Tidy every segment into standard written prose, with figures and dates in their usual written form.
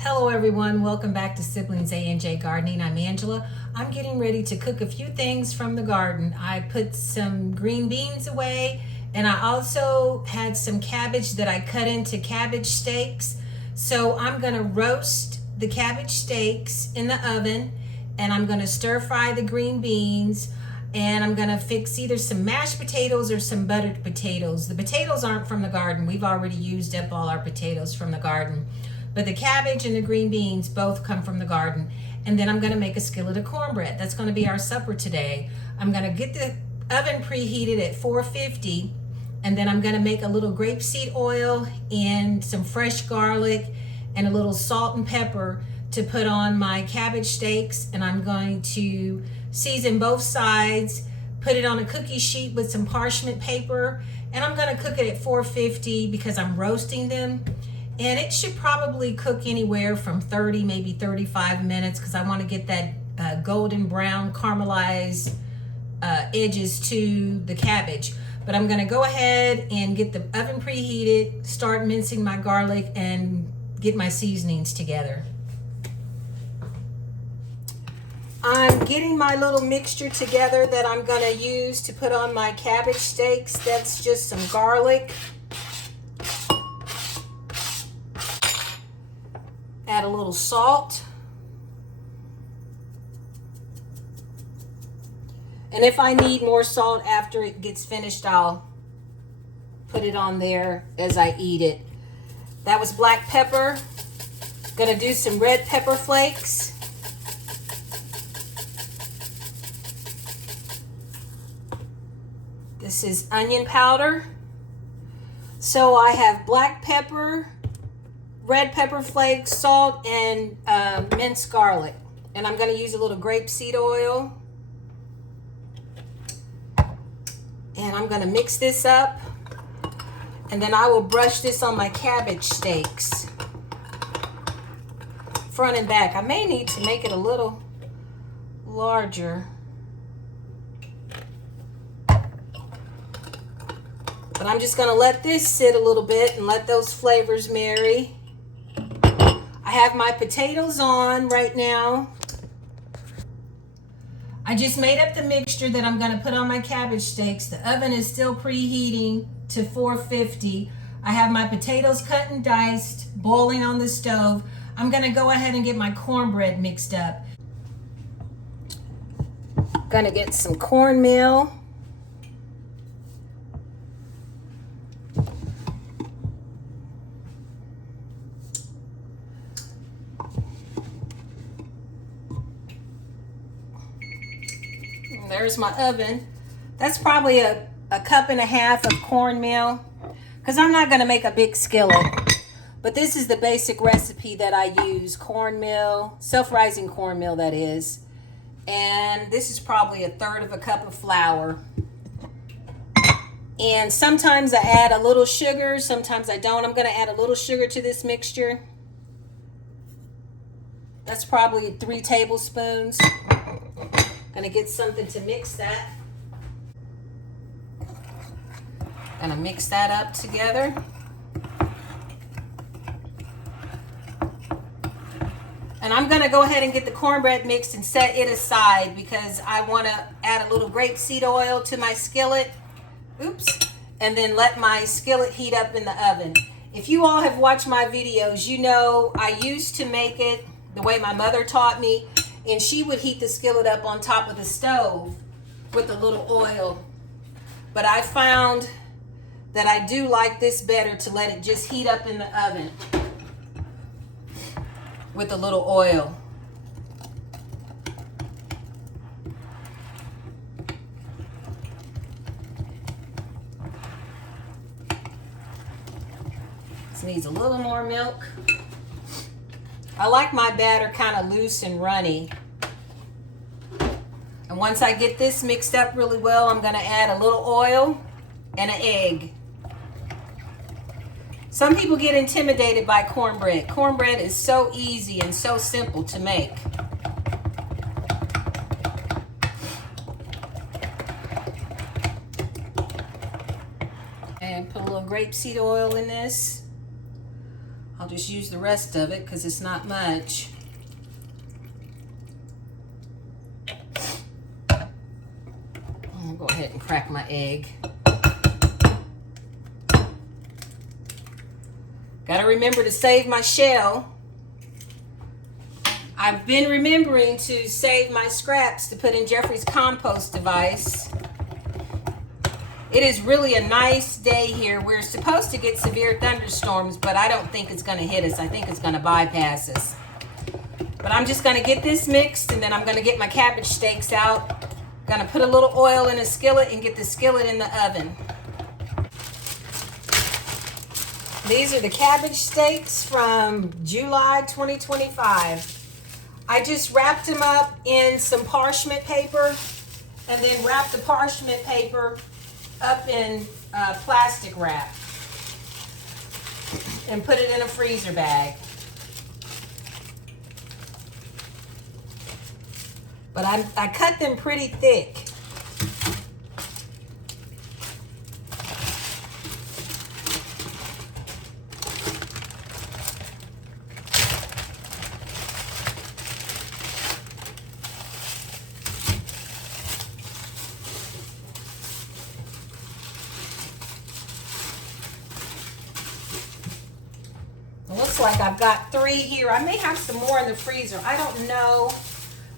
Hello everyone, welcome back to Siblings A&J Gardening. I'm Angela. I'm getting ready to cook a few things from the garden. I put some green beans away, and I also had some cabbage that I cut into cabbage steaks. So I'm gonna roast the cabbage steaks in the oven, and I'm gonna stir fry the green beans, and I'm gonna fix either some mashed potatoes or some buttered potatoes. The potatoes aren't from the garden. We've already used up all our potatoes from the garden. But the cabbage and the green beans both come from the garden. And then I'm gonna make a skillet of cornbread. That's gonna be our supper today. I'm gonna get the oven preheated at 450, and then I'm gonna make a little grapeseed oil and some fresh garlic and a little salt and pepper to put on my cabbage steaks. And I'm going to season both sides, put it on a cookie sheet with some parchment paper, and I'm gonna cook it at 450 because I'm roasting them. And it should probably cook anywhere from 30, maybe 35 minutes because I want to get that golden brown caramelized edges to the cabbage. But I'm going to go ahead and get the oven preheated, start mincing my garlic, and get my seasonings together. I'm getting my little mixture together that I'm going to use to put on my cabbage steaks. That's just some garlic. Add a little salt. And if I need more salt after it gets finished, I'll put it on there as I eat it. That was black pepper. Gonna do some red pepper flakes. This is onion powder. So I have black pepper, red pepper flakes, salt, and minced garlic. And I'm going to use a little grapeseed oil. And I'm going to mix this up. And then I will brush this on my cabbage steaks, front and back. I may need to make it a little larger. But I'm just going to let this sit a little bit and let those flavors marry. I have my potatoes on right now. I just made up the mixture that I'm going to put on my cabbage steaks. The oven is still preheating to 450. I have my potatoes cut and diced, boiling on the stove. I'm going to go ahead and get my cornbread mixed up. Going to get some cornmeal. There's my oven. That's probably a cup and a half of cornmeal because I'm not going to make a big skillet. But this is the basic recipe that I use. Cornmeal, self-rising cornmeal that is. And this is probably a third of a cup of flour. And sometimes I add a little sugar, sometimes I don't. I'm going to add a little sugar to this mixture. That's probably 3 tablespoons. Gonna get something to mix that. Gonna mix that up together. And I'm gonna go ahead and get the cornbread mixed and set it aside because I wanna add a little grapeseed oil to my skillet. Oops. And then let my skillet heat up in the oven. If you all have watched my videos, you know I used to make it the way my mother taught me. And she would heat the skillet up on top of the stove with a little oil. But I found that I do like this better to let it just heat up in the oven with a little oil. This needs a little more milk. I like my batter kind of loose and runny. And once I get this mixed up really well, I'm going to add a little oil and an egg. Some people get intimidated by cornbread. Cornbread is so easy and so simple to make. And put a little grapeseed oil in this. I'll just use the rest of it because it's not much. I'll go ahead and crack my egg. Gotta remember to save my shell. I've been remembering to save my scraps to put in Jeffrey's compost device. It is really a nice day here. We're supposed to get severe thunderstorms, but I don't think it's gonna hit us. I think it's gonna bypass us. But I'm just gonna get this mixed, and then I'm gonna get my cabbage steaks out. Gonna put a little oil in a skillet and get the skillet in the oven. These are the cabbage steaks from July 2025. I just wrapped them up in some parchment paper and then wrapped the parchment paper up in plastic wrap and put it in a freezer bag. But I cut them pretty thick. It looks like I've got 3 here. I may have some more in the freezer. I don't know.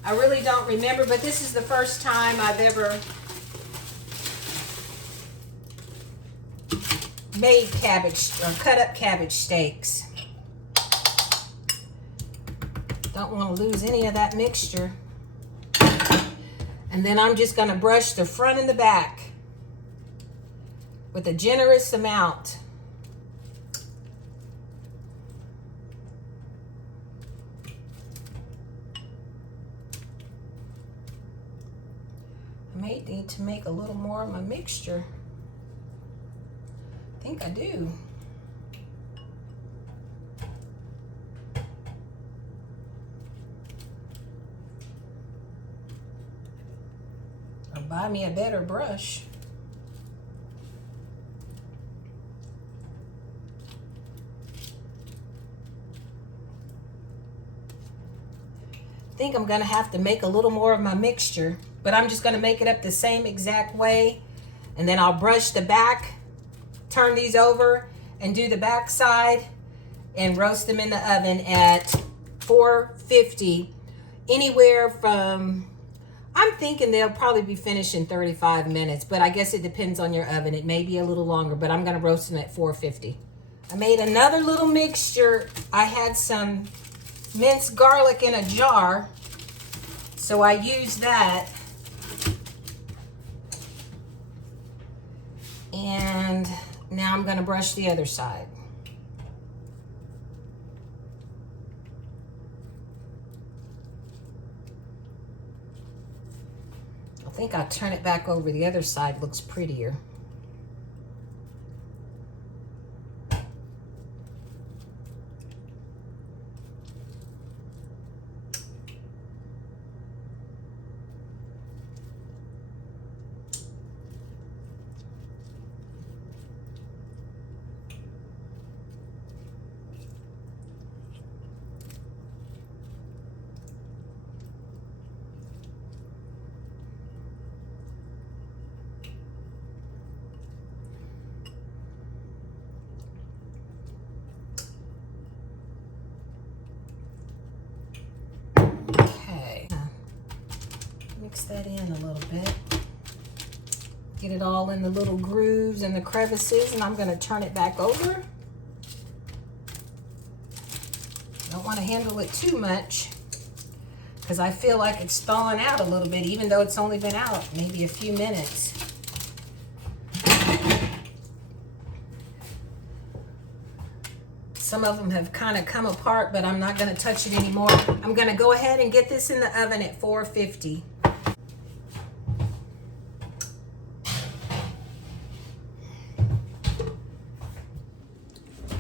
I really don't remember, but this is the first time I've ever made cabbage or cut up cabbage steaks. Don't want to lose any of that mixture. And then I'm just going to brush the front and the back with a generous amount. I may need to make a little more of my mixture. I think I do. Or buy me a better brush. I think I'm gonna have to make a little more of my mixture, but I'm just gonna make it up the same exact way, and then I'll brush the back, turn these over, and do the back side, and roast them in the oven at 450, anywhere from, I'm thinking they'll probably be finished in 35 minutes, but I guess it depends on your oven. It may be a little longer, but I'm gonna roast them at 450. I made another little mixture. I had some minced garlic in a jar, so I used that. And now I'm gonna brush the other side. I think I'll turn it back over. The other side looks prettier. Mix that in a little bit. Get it all in the little grooves and the crevices, and I'm going to turn it back over. Don't want to handle it too much because I feel like it's thawing out a little bit, even though it's only been out maybe a few minutes. Some of them have kind of come apart, but I'm not going to touch it anymore. I'm going to go ahead and get this in the oven at 450.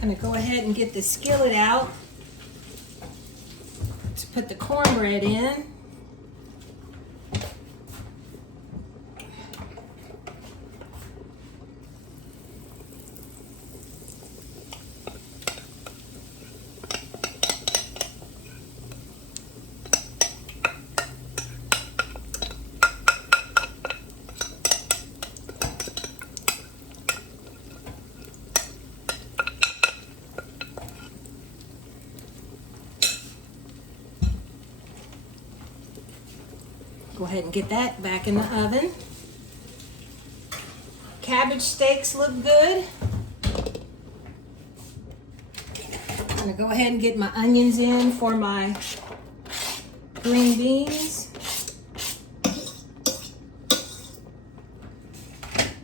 I'm going to go ahead and get the skillet out to put the cornbread in. Go ahead and get that back in the oven. Cabbage steaks look good. I'm gonna go ahead and get my onions in for my green beans.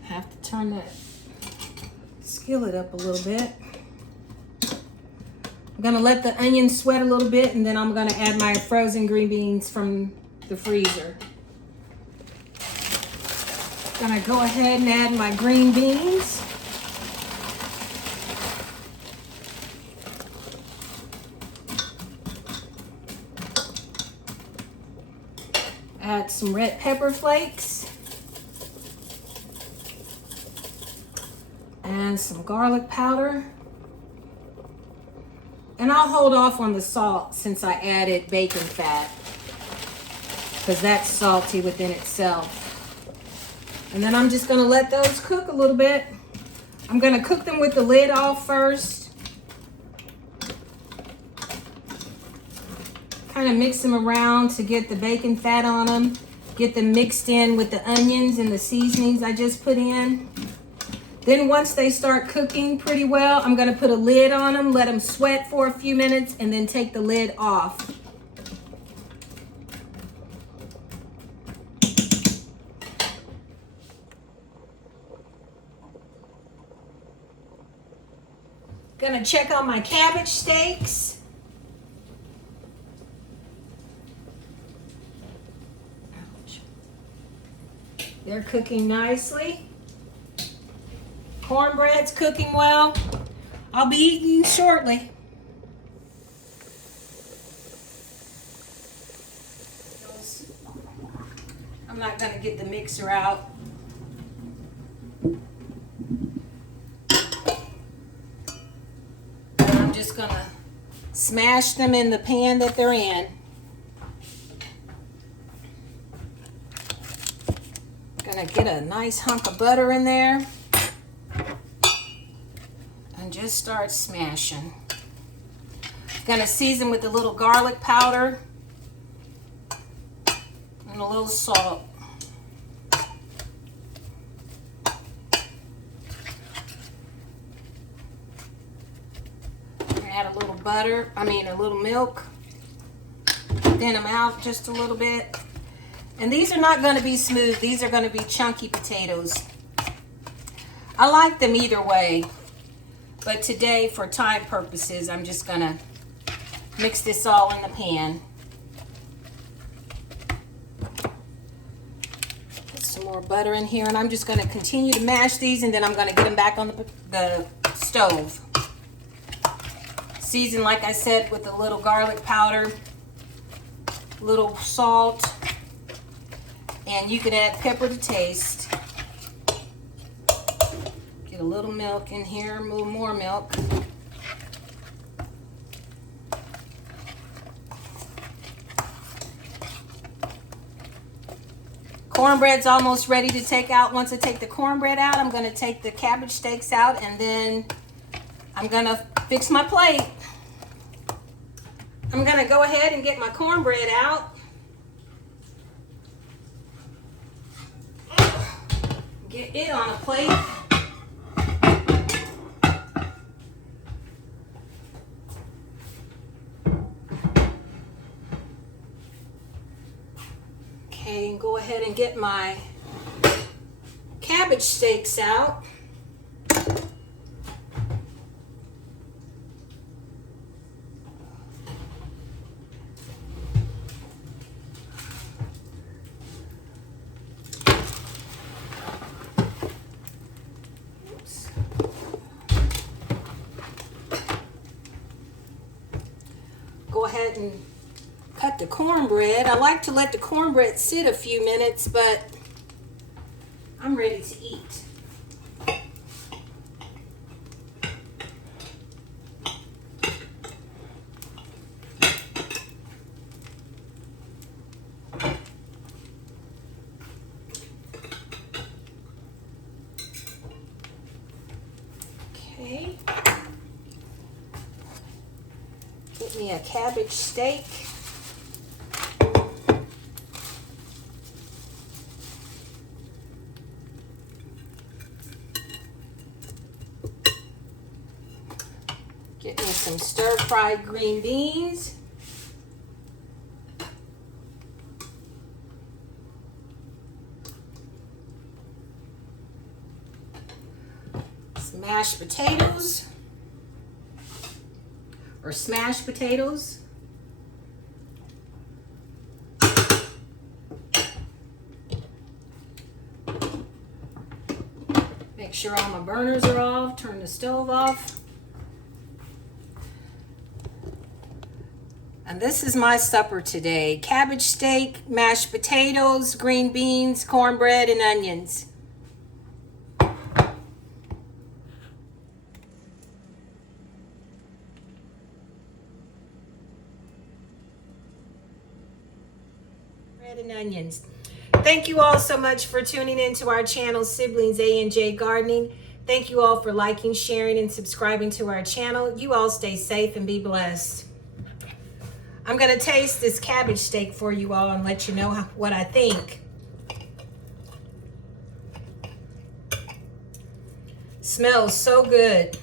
Have to turn that skillet up a little bit. I'm gonna let the onions sweat a little bit, and then I'm gonna add my frozen green beans from the freezer. Gonna go ahead and add my green beans. Add some red pepper flakes. And some garlic powder. And I'll hold off on the salt since I added bacon fat, because that's salty within itself. And then I'm just gonna let those cook a little bit. I'm gonna cook them with the lid off first. Kind of mix them around to get the bacon fat on them. Get them mixed in with the onions and the seasonings I just put in. Then once they start cooking pretty well, I'm gonna put a lid on them, let them sweat for a few minutes, and then take the lid off. Gonna check on my cabbage steaks. Ouch. They're cooking nicely. Cornbread's cooking well. I'll be eating shortly. I'm not gonna get the mixer out. I'm just gonna smash them in the pan that they're in. Gonna get a nice hunk of butter in there. And just start smashing. Gonna season with a little garlic powder and a little salt. Add a little butter, a little milk. Thin them out just a little bit. And these are not gonna be smooth, these are gonna be chunky potatoes. I like them either way. But today, for time purposes, I'm just gonna mix this all in the pan. Put some more butter in here, and I'm just gonna continue to mash these, and then I'm gonna get them back on the stove. Season, like I said, with a little garlic powder, little salt, and you can add pepper to taste. Get a little milk in here, a little more milk. Cornbread's almost ready to take out. Once I take the cornbread out, I'm gonna take the cabbage steaks out, and then I'm gonna fix my plate. I'm gonna go ahead and get my cornbread out. Get it on a plate. Okay, and go ahead and get my cabbage steaks out. Oops. Go ahead and cut the cornbread. I like to let the cornbread sit a few minutes, but I'm ready to eat. Okay. Get me a cabbage steak. stir-fried green beans. Some mashed potatoes or smashed potatoes. Make sure all my burners are off. Turn the stove off. And this is my supper today. Cabbage steak, mashed potatoes, green beans, cornbread, and onions. Bread and onions. Thank you all so much for tuning in to our channel, Siblings A&J Gardening. Thank you all for liking, sharing, and subscribing to our channel. You all stay safe and be blessed. I'm going to taste this cabbage steak for you all and let you know what I think. Smells so good.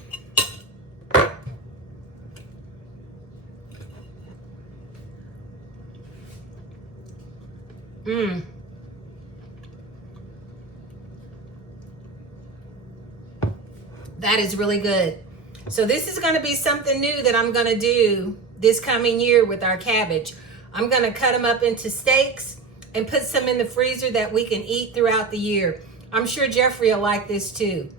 That is really good. So this is going to be something new that I'm going to do this coming year with our cabbage. I'm going to cut them up into steaks and put some in the freezer that we can eat throughout the year. I'm sure Jeffrey will like this too.